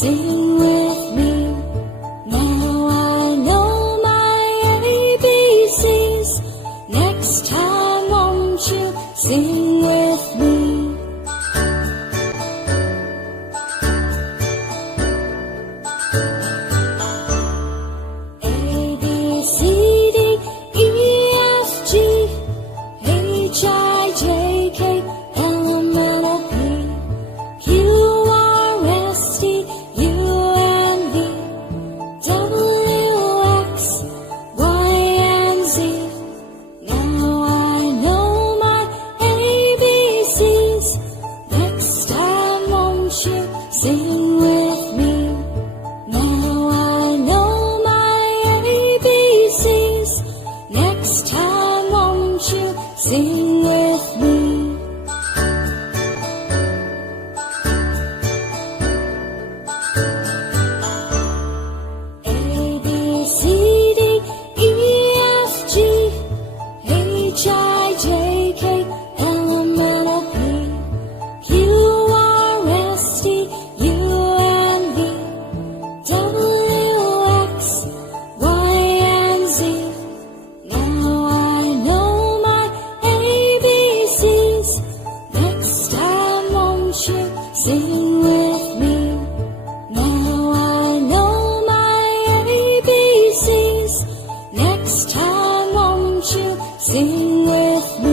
Sing with me. Now I know my ABCs. Next time won't you sing with me? A, B, C, D, E, F, G, H, I, J, K, L, M, N, O, P, Q, R, S, T, U, and V, W, X, Y, and Z. Now I know my ABCs. Next time won't you sing with me? Now I know my ABCs. Next time won't you sing with me? A, B, C, D, E, F, G, H, I, J, K, L, M, N, O, P, Q, R, S, T, U, and V, W, X, Y, and Z. Now I know my ABCs. Next time won't you sing with me? Now I know my ABCs. Next time won't you sing with me?